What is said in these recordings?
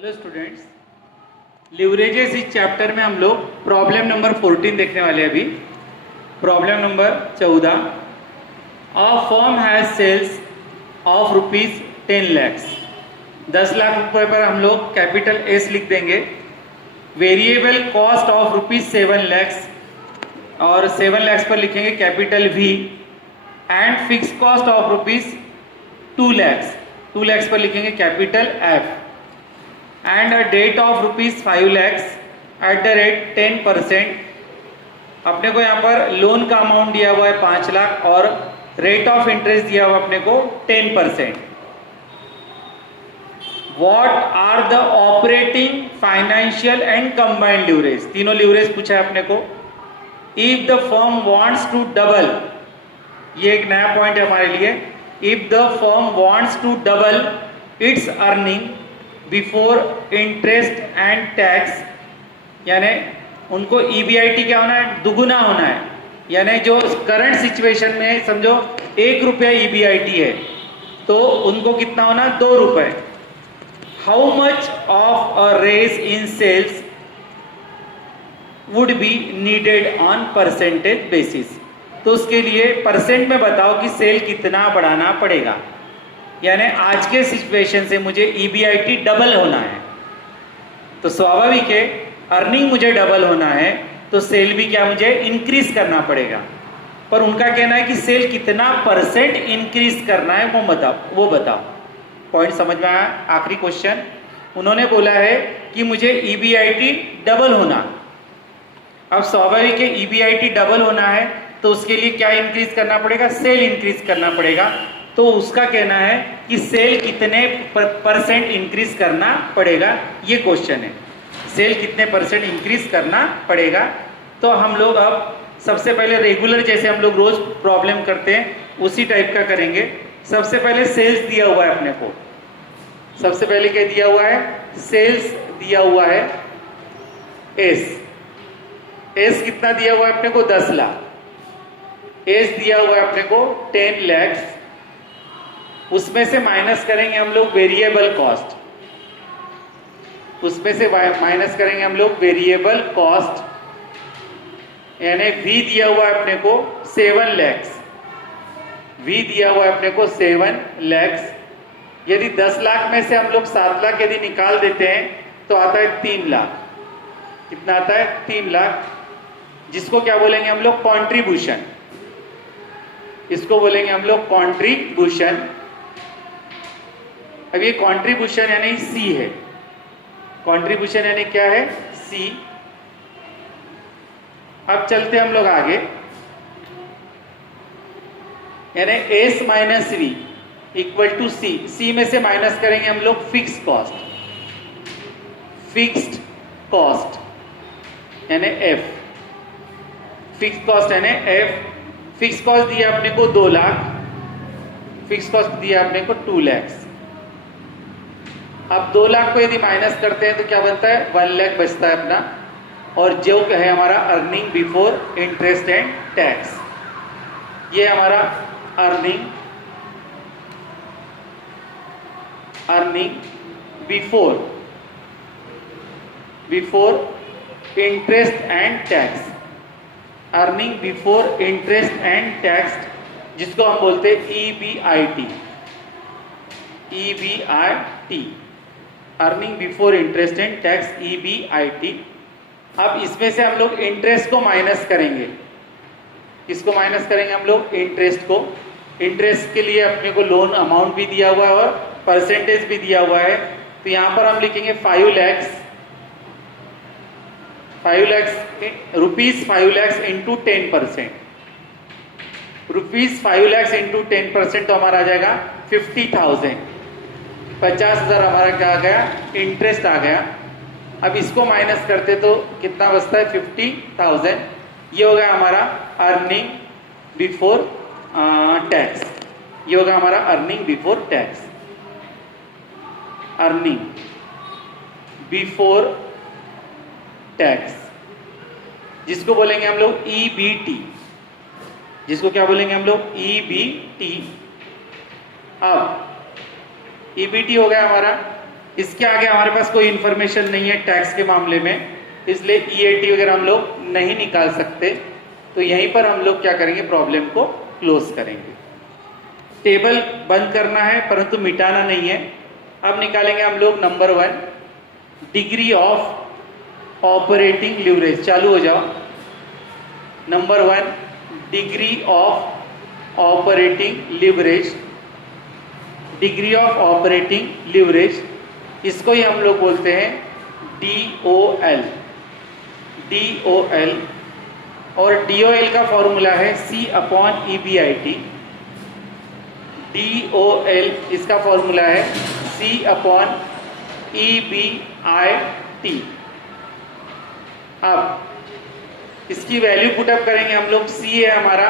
Hello students, leverages इस chapter में हम लोग प्रॉब्लम नंबर 14 देखने वाले हैं। अभी problem number 14, a firm has sales of rupees 10 lakhs. 10 lakh रुपए पर हम लोग कैपिटल एस लिख देंगे। Variable cost of rupees 7 lakhs और 7 लैक्स पर लिखेंगे capital V. And fix cost of rupees 2 lakhs, 2 lakhs पर लिखेंगे capital F. And a debt of rupees 5 lakhs at the rate 10%। अपने को यहाँ पर लोन का अमाउंट दिया हुआ है 5 लाख और रेट ऑफ इंटरेस्ट दिया हुआ अपने को 10%। What are the operating, financial and combined leverage, तीनों लीवरेज पूछा है अपने को। If the firm wants to double, ये एक नया पॉइंट है हमारे लिए। If the firm wants to double its earning before interest and tax, यानी उनको EBIT क्या होना है, दुगुना होना है। यानी जो करंट सिचुएशन में समझो 1 रुपया EBIT है तो उनको कितना होना, 2 रुपए। How much of a raise in sales would be needed on percentage basis, तो उसके लिए परसेंट में बताओ कि सेल कितना बढ़ाना पड़ेगा। यानी आज के सिचुएशन से मुझे EBIT डबल होना है तो स्वाभाविक है अर्निंग मुझे डबल होना है तो सेल भी क्या मुझे इंक्रीज करना पड़ेगा। पर उनका कहना है कि सेल कितना परसेंट इंक्रीज करना है वो बताओ। पॉइंट समझ में आया? आखिरी क्वेश्चन उन्होंने बोला है कि मुझे EBIT डबल होना। अब स्वाभाविक है EBIT डबल होना है तो उसके लिए क्या इंक्रीज करना पड़ेगा, सेल इंक्रीज करना पड़ेगा। तो उसका कहना है कि सेल कितने परसेंट इंक्रीज करना पड़ेगा, ये क्वेश्चन है। सेल कितने परसेंट इंक्रीज करना पड़ेगा। तो हम लोग अब सबसे पहले रेगुलर जैसे हम लोग रोज प्रॉब्लम करते हैं उसी टाइप का करेंगे। सबसे पहले सेल्स दिया हुआ है अपने को। सबसे पहले क्या दिया हुआ है, सेल्स दिया हुआ है एस कितना दिया हुआ है अपने को, 10 लाख। एस दिया हुआ है अपने को 10 लैक्स। उसमें से माइनस करेंगे हम लोग वेरिएबल कॉस्ट, उसमें से माइनस करेंगे हम लोग वेरिएबल कॉस्ट, यानी वी दिया हुआ है अपने को 7 लैक्स। वी दिया हुआ है अपने को 7 लैक्स। यदि 10 लाख में से हम लोग 7 लाख यदि निकाल देते हैं तो आता है 3 लाख। कितना आता है, 3 लाख, जिसको क्या बोलेंगे हम लोग, कॉन्ट्रीब्यूशन। इसको बोलेंगे हम लोग कॉन्ट्रीब्यूशन। अब ये कंट्रीब्यूशन यानी सी है। कंट्रीब्यूशन यानी क्या है, सी। अब चलते हम लोग आगे, यानी S minus V equal to C. C में से माइनस करेंगे हम लोग फिक्स कॉस्ट, फिक्स्ड कॉस्ट यानी एफ। फिक्स कॉस्ट यानी एफ। फिक्स कॉस्ट दिया अपने को 2 लाख, फिक्स कॉस्ट दिया अपने को 2 लैक्स। अब 2 लाख को यदि माइनस करते हैं तो क्या बनता है, 1 लाख बचता है अपना। और जो है हमारा earning before interest and tax, ये हमारा earning before interest and tax. Earning before interest and tax, जिसको हम बोलते हैं EBIT। Earning before interest and tax, EBIT। अब इसमें से हम लोग इंटरेस्ट को माइनस करेंगे। किसको माइनस करेंगे हम लोग, इंटरेस्ट को। इंटरेस्ट के लिए अपने को लोन अमाउंट भी दिया हुआ है और परसेंटेज भी दिया हुआ है। तो यहां पर हम लिखेंगे 5 lakhs, rupees 5 lakhs into 10%। Rupees 5 lakhs into 10% तो हमारा आ जाएगा 50,000। 50,000 हमारा क्या आ गया, इंटरेस्ट आ गया। अब इसको माइनस करते तो कितना बचता है, 50,000। ये हो गया हमारा अर्निंग बिफोर टैक्स। ये होगा हमारा earning before tax. Earning before tax, जिसको बोलेंगे हम लोग EBT। जिसको क्या बोलेंगे हम लोग, EBT। अब EBT हो गया हमारा। इसके आगे हमारे पास कोई इंफॉर्मेशन नहीं है टैक्स के मामले में, इसलिए EAT वगैरह हम लोग नहीं निकाल सकते। तो यहीं पर हम लोग क्या करेंगे, प्रॉब्लम को क्लोज करेंगे। टेबल बंद करना है परंतु मिटाना नहीं है। अब निकालेंगे हम लोग number 1, degree of operating leverage. चालू हो जाओ। Number 1, degree of operating leverage. Degree of operating leverage, इसको ही हम लोग बोलते हैं DOL। DOL, और DOL का फॉर्मूला है C/EBIT। DOL इसका फॉर्मूला है C/EBIT। अब इसकी वैल्यू पुटअप करेंगे हम लोग। C है हमारा,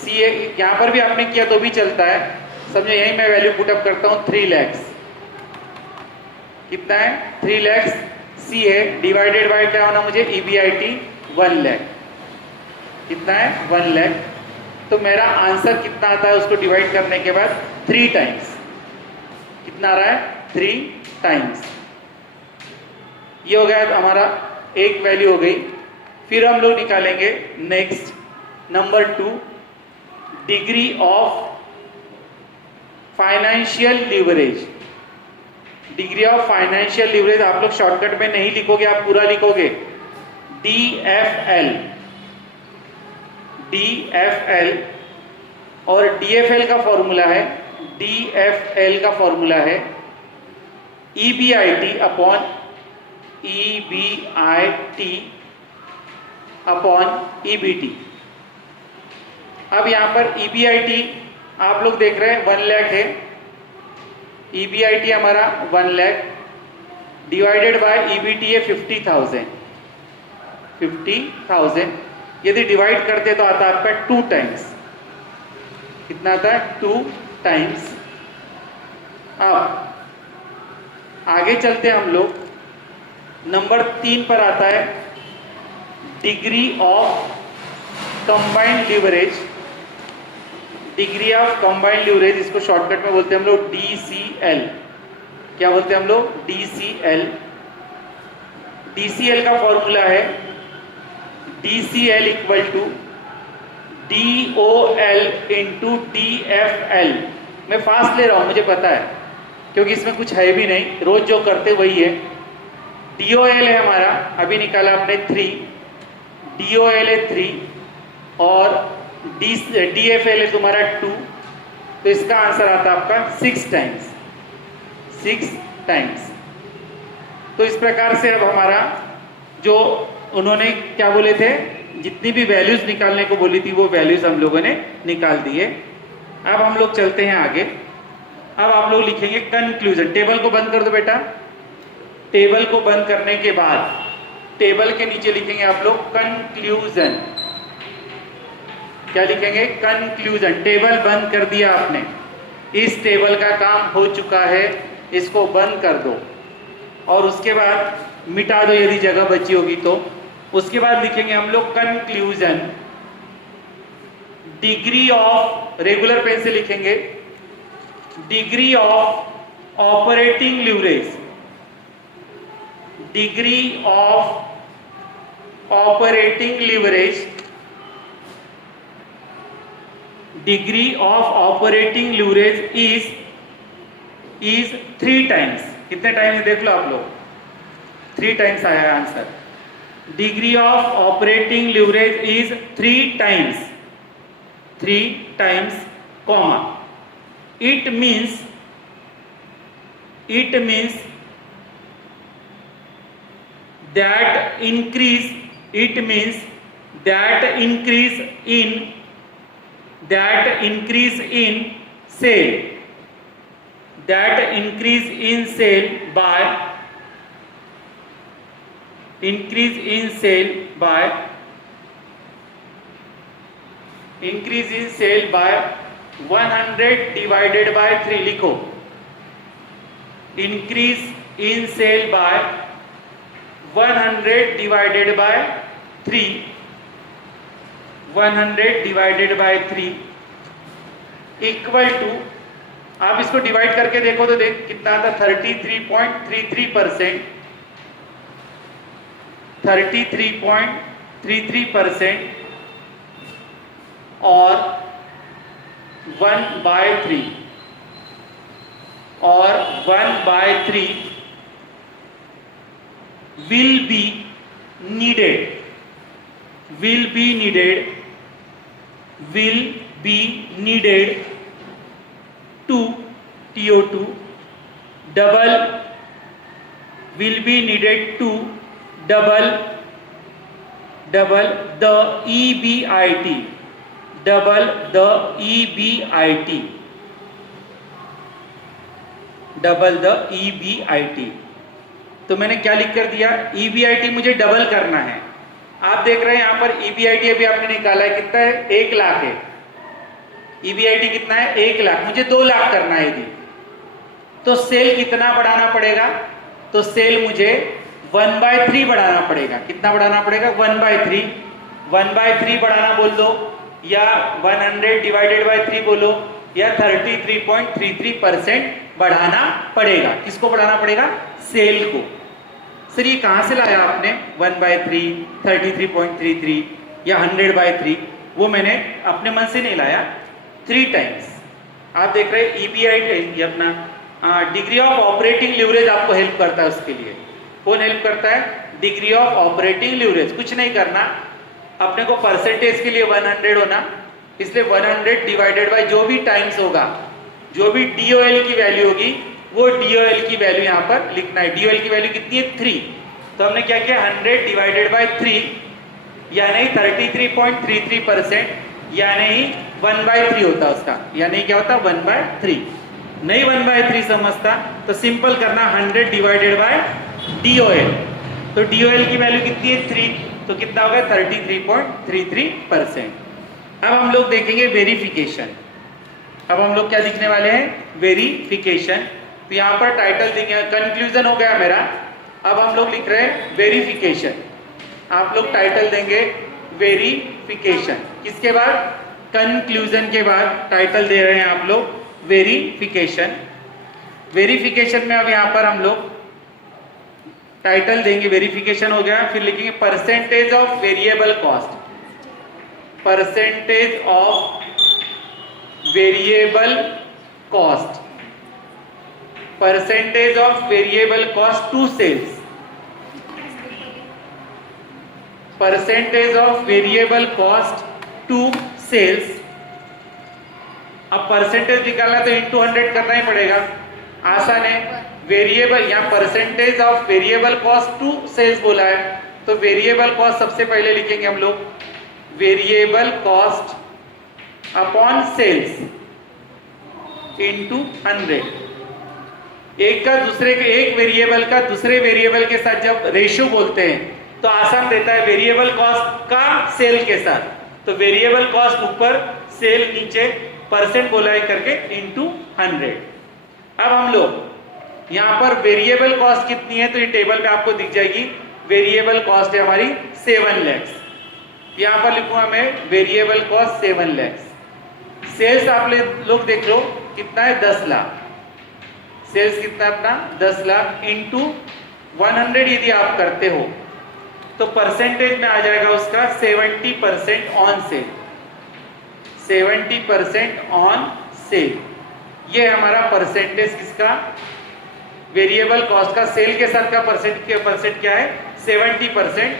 C है, यहां पर भी आपने किया तो भी चलता है, समझो। यही मैं वैल्यू पुटअप करता हूं 3 लाख। कितना है? 3 लाख। C है, डिवाइडेड बाय क्या होना मुझे, EBIT 1 लाख। कितना है? 1 लाख। तो मेरा आंसर कितना आता है उसको डिवाइड करने के बाद 3 टाइम्स। कितना आ रहा है? 3 टाइम्स। ये हो गया हमारा एक वैल्यू हो गई। फिर हम लोग निकालेंगे next number 2, degree of financial leverage. Degree of financial leverage आप लोग शॉर्टकट में नहीं लिखोगे, आप पूरा लिखोगे DFL। DFL, और DFL का फॉर्मूला है, DFL का फॉर्मूला है EBIT अपॉन EBT। अब यहां पर EBIT आप लोग देख रहे हैं 1 लाख है। EBIT हमारा 1 लाख डिवाइडेड बाय EBT है 50,000। 50,000 यदि डिवाइड करते तो आता आपका 2 टाइम्स। कितना आता है? 2 टाइम्स। अब आगे चलते हम लोग, नंबर 3 पर आता है degree of combined leverage. Degree of combined leverage, इसको शॉर्टकट में बोलते हैं हम लोग DCL। क्या बोलते हैं हम लोग? DCL। DCL का फॉर्मूला है DCL equal to DOL into DFL। मैं फास्ट ले रहा हूं, मुझे पता है, क्योंकि इसमें कुछ है भी नहीं, रोज जो करते वही है। DOL है हमारा, अभी निकाला आपने 3, DOL है 3 और DFL है तुम्हारा 2, तो इसका आंसर आता आपका 6 टाइम्स। 6 टाइम्स। तो इस प्रकार से अब हमारा जो उन्होंने क्या बोले थे, जितनी भी वैल्यूज निकालने को बोली थी वो वैल्यूज हम लोगों ने निकाल दिए। अब हम लोग चलते हैं आगे। अब आप लोग लिखेंगे कंक्लूजन। टेबल को बंद कर दो बेटा। टेबल को बंद करने के बाद टेबल के नीचे लिखेंगे आप लोग कंक्लूजन। क्या लिखेंगे? कंक्लूजन। टेबल बंद कर दिया आपने, इस टेबल का काम हो चुका है, इसको बंद कर दो और उसके बाद मिटा दो यदि जगह बची होगी तो। उसके बाद लिखेंगे हम लोग conclusion. Degree of, regular pen से लिखेंगे, degree of operating leverage. Degree of operating leverage. Degree of operating leverage is 3 times. कितने टाइम्स देख लो आप लोग, 3 टाइम्स आया है answer. Degree of operating leverage is 3 times. 3 times comma. It means that increase, it means that increase in sale, that increase in sale by 100 divided by 3 लिखो। increase in sale by 100 divided by 3, 100 divided by 3 equal to आप इसको divide करके देखो तो देख कितना आता, 33.33%, 33.33% और 1/3 और 1/3 will be needed to TO2 double will be needed to double the EBIT, double the EBIT, double the EBIT। तो मैंने क्या लिख कर दिया, EBIT मुझे डबल करना है। आप देख रहे हैं यहां पर EBIT अभी आपने निकाला है, कितना है, 1 लाख है। EBIT कितना है, 1 लाख, मुझे 2 लाख करना है यदि, तो सेल कितना बढ़ाना पड़ेगा, तो सेल मुझे 1/3 बढ़ाना पड़ेगा। कितना बढ़ाना पड़ेगा, 1/3, 1/3 बढ़ाना बोल दो, या 100 डिवाइडेड बाय 3 बोलो, या 33.33% बढ़ाना पड़ेगा। किसको बढ़ाना पड़ेगा, सेल को। सर ये कहां से लाया आपने 1/3, 33.33 या 100/3? वो मैंने अपने मन से नहीं लाया, 3 टाइम्स। आप देख रहे हैं EBIT ये अपना डिग्री ऑफ ऑपरेटिंग लीवरेज आपको हेल्प करता है। उसके लिए कौन हेल्प करता है, डिग्री ऑफ ऑपरेटिंग लीवरेज। कुछ नहीं करना, अपने को परसेंटेज के लिए 100 होना, इसलिए 100 डिवाइडेड बाय जो भी टाइम्स होगा, जो भी DOL की वैल्यू होगी वो DOL की वैल्यू यहाँ पर लिखना है। DOL की वैल्यू कितनी है, 3। तो हमने क्या किया, 100 डिवाइडेड बाय 3 यानी 33.33%, यानी 1/3 होता उसका, यानी क्या होता 1/3। नहीं 1/3 समझता तो सिंपल करना 100 डिवाइडेड बाय DOL, तो DOL की वैल्यू कितनी है, 3, तो कितना होगा 33.33%। अब हम लोग देखेंगे वेरिफिकेशन। अब हम लोग क्या लिखने वाले हैं, वेरिफिकेशन। तो यहाँ पर टाइटल देंगे, कंक्लूजन हो गया मेरा। अब हम लोग लिख रहे हैं वेरिफिकेशन। आप लोग टाइटल देंगे वेरिफिकेशन, किसके बाद, कंक्लूजन के बाद टाइटल दे रहे हैं आप लोग वेरिफिकेशन। वेरिफिकेशन में अब यहाँ पर हम लोग टाइटल देंगे, वेरिफिकेशन हो गया, फिर लिखेंगे percentage of variable cost, percentage of variable cost, percentage of variable cost to sales, percentage of variable cost to sales. अब परसेंटेज निकालना तो इंटू 100 करना ही पड़ेगा, आसान है। वेरिएबल, यहाँ percentage of variable cost to sales बोला है, तो वेरिएबल कॉस्ट सबसे पहले लिखेंगे हम लोग, variable cost upon sales into 100। एक वेरिएबल का दूसरे वेरिएबल के साथ जब रेशियो बोलते हैं तो आसान रहता है, वेरिएबल कॉस्ट का सेल के साथ, तो वेरिएबल कॉस्ट ऊपर, सेल नीचे, परसेंट बोला है करके इंटू 100। अब हम लोग यहाँ पर वेरिएबल कॉस्ट कितनी है, तो ये टेबल में आपको दिख जाएगी। वेरिएबल कॉस्ट है हमारी 7 लाख, यहाँ पर लिखूंगा मैं वेरिएबल कॉस्ट 7 लाख। सेल्स आप लोग देख लो कितना है, 10 लाख। सेल्स कितना अपना 10 लाख इंटू 100 यदि आप करते हो तो परसेंटेज में आ जाएगा उसका 70% ऑन सेल, 70% ऑन सेल। ये हमारा परसेंटेज किसका, वेरिएबल कॉस्ट का, सेल के साथ का परसेंट क्या है, 70%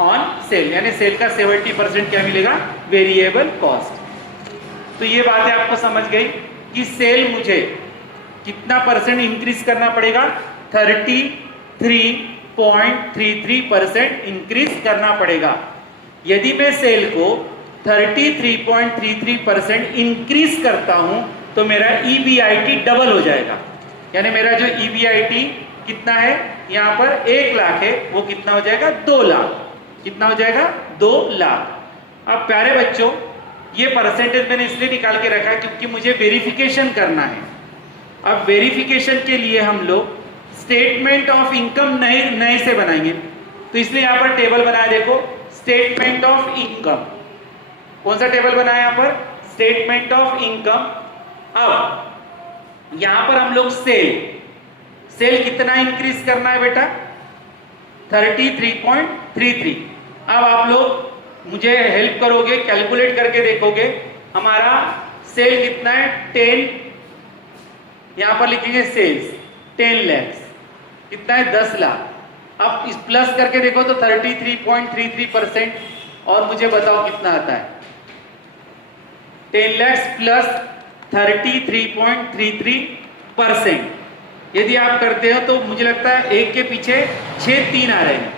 ऑन सेल, यानी सेल का 70% क्या मिलेगा, वेरिएबल कॉस्ट। तो ये बातें आपको समझ गई कि सेल मुझे कितना परसेंट इंक्रीज करना पड़ेगा, 33.33% इंक्रीज करना पड़ेगा। यदि मैं सेल को 33.33% इंक्रीज करता हूं तो मेरा EBIT डबल हो जाएगा, यानी मेरा जो EBIT कितना है, यहां पर 1 लाख है, वो कितना हो जाएगा, 2 लाख। कितना हो जाएगा, 2 लाख। अब प्यारे बच्चों, ये परसेंटेज मैंने इसलिए निकाल के रखा है क्योंकि मुझे वेरिफिकेशन करना है। अब वेरिफिकेशन के लिए हम लोग स्टेटमेंट ऑफ इनकम नए से बनाएंगे, तो इसलिए यहां पर टेबल बनाया, देखो स्टेटमेंट ऑफ इनकम। कौन सा टेबल बनाया यहां पर, स्टेटमेंट ऑफ इनकम। अब यहां पर हम लोग सेल कितना इंक्रीज करना है बेटा? 33.33। अब आप लोग मुझे हेल्प करोगे, कैलकुलेट करके देखोगे हमारा सेल कितना है? 10, यहां पर लिखेंगे सेल्स 10 लाख, कितना है? 10 लाख। अब इस प्लस करके देखो तो 33.33%, और मुझे बताओ कितना आता है? 10 लाख प्लस 33.33%। यदि आप करते हो तो मुझे लगता है एक के पीछे 6 3 आ रहे हैं।